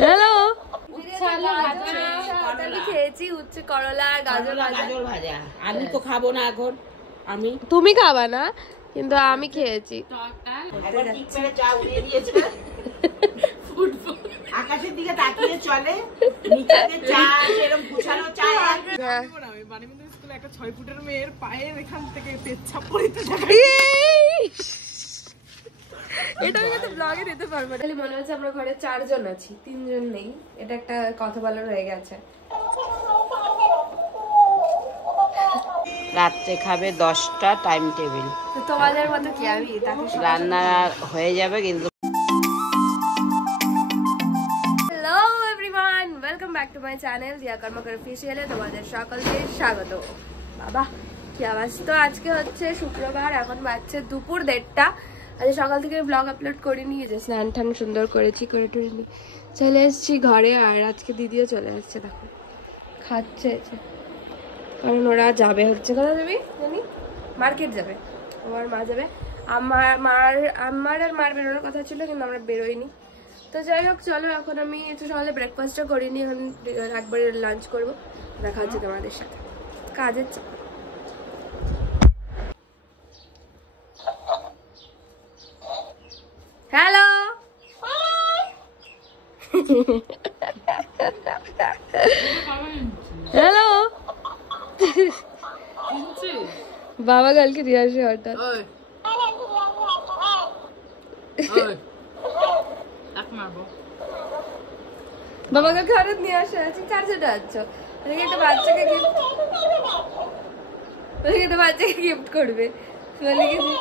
Hello, খেয়েছি উচ্ছে করলা আর গাজর ভাজা। আমি তো খাবো না এখন। তুমি খাবা না কিন্তু আমি খেয়েছি। আকাশের দিকে তাকিয়ে চলে, নিচে চা এরকম গুছানো চা। বাণীবন্ধু স্কুলে একটা 6 ফুটের মেয়ের পায়ের এখান থেকে পেচ্ছাপ পড়তে থাকে। এটা আমি তো ব্লগে দিতে পারবো না। মনে হচ্ছে আমরা ঘরে 4 জন আছি, 3 জন নেই। এটা একটা কথা বলার হয়ে গেছে। রাত্রে খাবে 10টা টাইম টেবিল। তোমাদের মতো কি আমি রান্না হয়ে যাবে কিন্তু। Hello everyone, welcome back to my channel দিয়া কর্মকার অফিসিয়ালে তোমাদের সকলকে স্বাগত। বাবা কি আওয়াজ। তো আজকে হচ্ছে শুক্রবার, এখন বাজছে দুপুর 1:30টা। আজকে সকাল থেকে ব্লগ আপলোড করিনি, যে স্নান টান সুন্দর করেছি, করে টুরে নি চলে এসেছি ঘরে। আর আজকে দিদিও চলে আসছে, দেখো খাচ্ছে, কারণ ওরা যাবে হচ্ছে কোথায় যাবি জানি, মার্কেট যাবে। আমার মা যাবে, আমার আর মার বেরোনোর কথা ছিল কিন্তু আমরা বেরোইনি। তো যাই হোক চলো, এখন আমি একটু সকালে ব্রেকফাস্টটা করিনি, এখন একবারে লাঞ্চ করবো। দেখা হচ্ছে তোমাদের সাথে। কাজের চাপ। হ্যালো হ্যালো, বাবা কালকে দিয়ে আসে হঠাৎ। বাবা কালকে হঠাৎ নিয়ে আসে, আছে কার সাথে আছো? একটা বাচ্চাকে গিফট করবে বলে গেছি।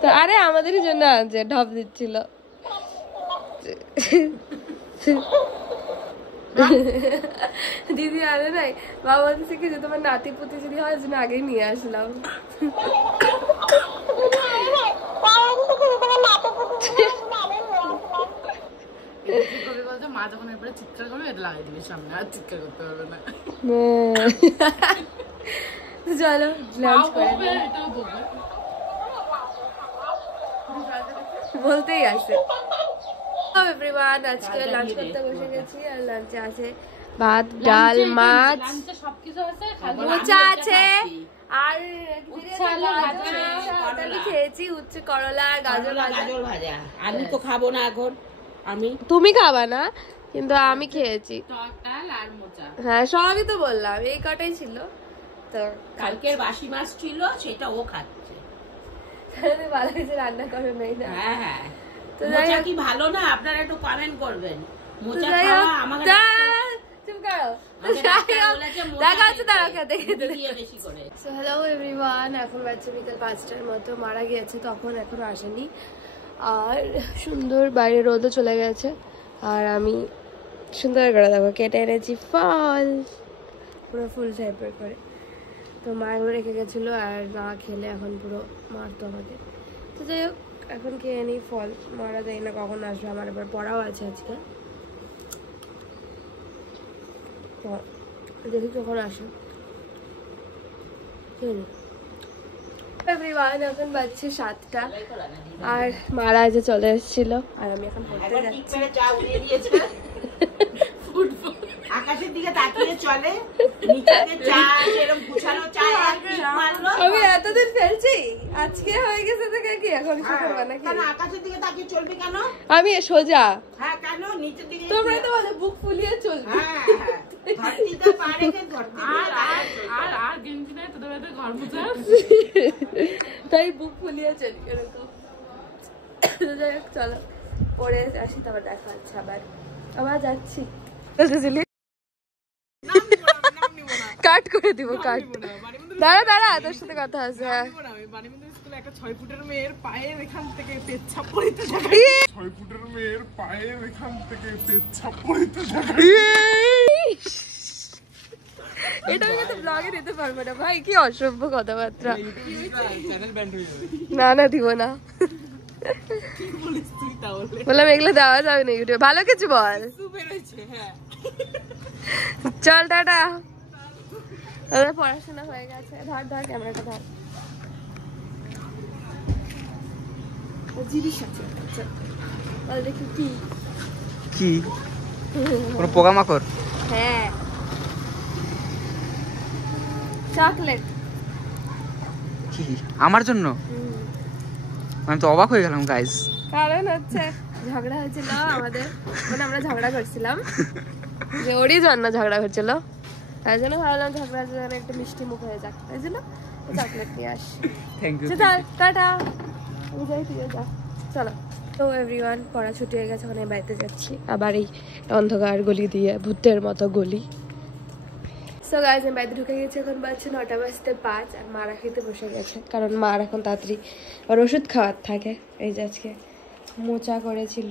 তো আরে আমাদেরই জন্য আছে, ঢপ দিচ্ছিল। দিদি আরে নাই, বাবা বলতেছে কি যে তোমার নাতি পুতি যদি হয় জন্য আগেই নিয়ে আসলাম। মা যখন এরপরে চিৎকার করবে এটা লাগিয়ে দিবি সামনে, আর চিৎকার করতে পারবে না। চলো লাঞ্চ করে বলতেই আসে। এভরিওয়ান, আজকে লাঞ্চ করতে বসে গেছি। আর লাঞ্চে আছে ভাত, ডাল, মাছ, মোচা আছে আর খেয়েছি উচ্ছে করলা আর গাজর ভাজা। আমি তো খাবো না এখন। তুমি খাবা না কিন্তু আমি খেয়েছি। হ্যাঁ সবই তো বললাম, এই কটাই ছিল। তো কালকের বাসি মাছ ছিল, সেটা ও খাচ্ছে। ভালো কিছু রান্না করো নাই না? হ্যাঁ হ্যাঁ। তো মোচা কি ভালো না? আপনারা একটু কমেন্ট করবেন। মোচা খাওয়া আমাকে চুপ করো। হ্যালো এভরিওয়ান, এখন বাজছে বিকাল 5টার মতো। মারা গিয়েছে তখন, এখনো আসেনি। আর সুন্দর বাইরে রোদও চলে গেছে। আর আমি সুন্দর করে দেখো কেটে এনেছি ফল, পুরো ফুল টাইপের করে। তো মা এগুলো রেখে গেছিলো, আর না খেলে এখন পুরো মারতো আমাকে। তো যাই হোক, এখন খেয়ে নিই ফল। মারা যায় না কখন আসবে, আমার আবার পড়াও আছে আজকে। দেখি কখন আসে। এখন বাজছে 7টা, আর মারা যে চলে এসেছিল, আর আমি এখন পড়তে যাচ্ছি। আকাশের দিকে তাকিয়ে চলে, নিচে চা এরকম গুছানো চা। আমি এতদিন ফেলছি, আজকে হয়ে গেছে থেকে কি এখন করবে নাকি? কেন আকাশের দিকে তাকিয়ে চলবি কেন? আমি সোজা। হ্যাঁ কেন নিচের দিকে? তোমরা তো বলে বুক ফুলিয়ে চলবে। হ্যাঁ ধরতিতে পা রেখে ধরতি। আর গেঞ্জি নাই তোদের মধ্যে ঘর মুছা, তাই বুক ফুলিয়ে চলি এরকম। যাই হোক চলো পরে আসি, তারপর দেখা হচ্ছে আবার যাচ্ছি। কাট করে দিব, কাট। দাঁড়া তোর সাথে কথা আছে। বাণীবন্ধু স্কুলে একটা 6 ফুটের মেয়ের পায়ের এখান থেকে পেচ্ছাপ পড়তে থাকে। 6 ফুটের মেয়ের পায়ের এখান থেকে পেচ্ছাপ পড়তে থাকে। এটা আমি তো ব্লগে দিতে পারবো না ভাই, কি অসভ্য কথাবার্তা। না দিব না, বললাম এগুলো দেওয়া যাবে না ইউটিউবে। ভালো কিছু বল। চল টাটা। পড়াশোনা হয়ে গেছে। ধর ক্যামেরাটা ধর। জিনিস আছে। আচ্ছা তাহলে দেখি কি কি কোনো পোকামাকড়? হ্যাঁ চকলেট। কি আমার জন্য? আমি তো অবাক হয়ে গেলাম গাইস। কারণ হচ্ছে ঝগড়া হয়েছিল আমাদের, মানে আমরা ঝগড়া করছিলাম যে ওরই জন্য ঝগড়া হচ্ছিল, তাই জন্য ভাবলাম ঝগড়া যেন একটু মিষ্টি মুখ হয়ে যাক, তাই জন্য চকলেট নিয়ে আসি। Thank you. টাটা, যাই তুই যা, চলো। তো এভরিওয়ান পড়া ছুটি হয়ে গেছে, ওখানে বাড়িতে যাচ্ছি আবার এই অন্ধকার গলি দিয়ে, ভূতের মতো গলি। সো গাইজ আমি বাড়িতে ঢুকে গেছি, এখন বাজছে 9:05 আর মারা খেতে বসে গেছে, কারণ মার এখন তাড়াতাড়ি ওর ওষুধ খাওয়ার থাকে। এই যে আজকে মোচা করেছিল,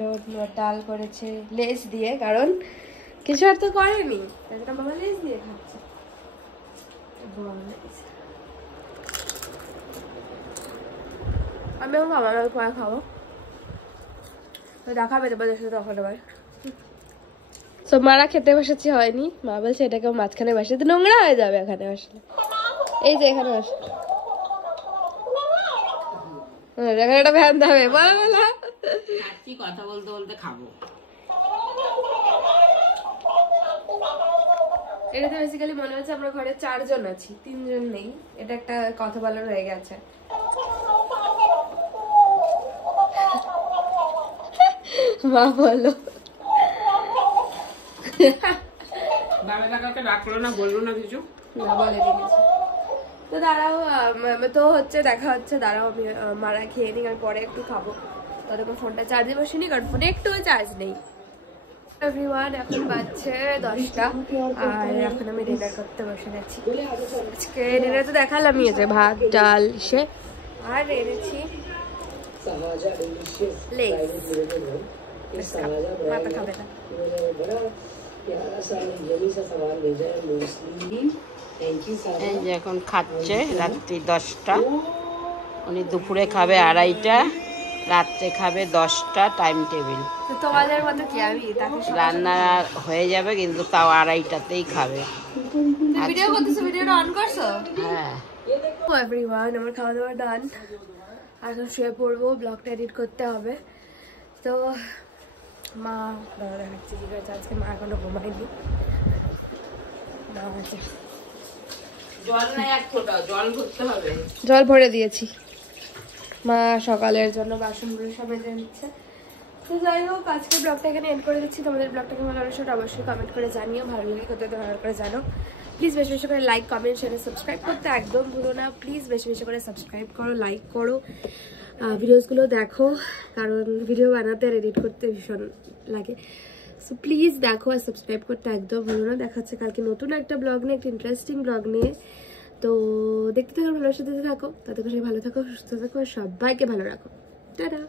ডাল করেছে লেজ দিয়ে, কারণ কিছু আর তো করেনি, তাই জন্য মামা লেজ দিয়ে খাচ্ছে। আমিও খাবো, আমি পরে খাবো, দেখাবে তোমাদের সাথে তখন আবার। সো মারা খেতে বসেছি, হয়নি, মা বলছে এটাকে মাঝখানে বসে তো নোংরা হয়ে যাবে এখানে বসলে। এই যে এখানে বসে এখানে একটা ভ্যান দাবে, বলো বলো কি কথা বলতে বলতে খাবো। এটা তো বেসিক্যালি মনে হচ্ছে আমরা ঘরে 4 জন আছি, 3 জন নেই, এটা একটা কথা বলার হয়ে গেছে। মা বলো দাদা কাউকে ডাকলো না, বললো না কিছু, না বলে দিয়েছে। তো দাঁড়াও, তো হচ্ছে দেখা হচ্ছে, দাঁড়াও আমি মারা খেয়ে নিই, আমি পরে একটু খাবো, ততক্ষণ ফোনটা চার্জে বসিনি, কারণ ফোনে একটুও চার্জ নেই। এভরিওয়ান এখন বাজছে 10টা আর এখন আমি ডিনার করতে বসে গেছি। আজকে ডিনার তো দেখালাম, যে ভাত ডাল সে, আর এনেছি লেজ, মাথা খাবে না। এই যে এখন খাচ্ছে রাত্রি 10টা, উনি দুপুরে খাবে 2:30টা, রাত্রে খাবে 10টা, টাইম টেবিল। তোমাদের মতো কি আমি তাকে রান্না হয়ে যাবে কিন্তু তাও 2:30টাতেই খাবে। ভিডিও করতেছো, ভিডিওটা অন করছো? হ্যাঁ এভরিওয়ান আমার খাওয়া দাওয়া ডান, এখন শুয়ে পড়বো, ব্লগটা এডিট করতে হবে। তো মা দাদা দেখাচ্ছি কি করেছে, আজকে মা এখনো ঘুমায়নি, মা আছে জল নাই, এক ফোঁটা জল ভরতে হবে। জল ভরে দিয়েছি, মা সকালের জন্য বাসনগুলো সব মেজে নিচ্ছে। তো যাই হোক আজকে ব্লগটা এখানে এন্ড করে দিচ্ছি। তোমাদের ব্লগটা কেমন লাগলো সেটা অবশ্যই কমেন্ট করে জানিও, ভালো লাগে করতে ভালো করে জানো। প্লিজ বেশি বেশি করে লাইক কমেন্ট শেয়ার সাবস্ক্রাইব করতে একদম ভুলো না। প্লিজ বেশি বেশি করে সাবস্ক্রাইব করো, লাইক করো, ভিডিওসগুলো দেখো, কারণ ভিডিও বানাতে আর এডিট করতে ভীষণ লাগে। সো প্লিজ দেখো আর সাবস্ক্রাইব করতে একদম ভুলো না। দেখা হচ্ছে কালকে নতুন একটা ব্লগ নিয়ে, একটা ইন্টারেস্টিং ব্লগ নিয়ে। তো দেখতে থাকো, ভালোর সাথে থাকো, তাতে করে ভালো থাকো, সুস্থ থাকো, সবাইকে ভালো রাখো। টাটা।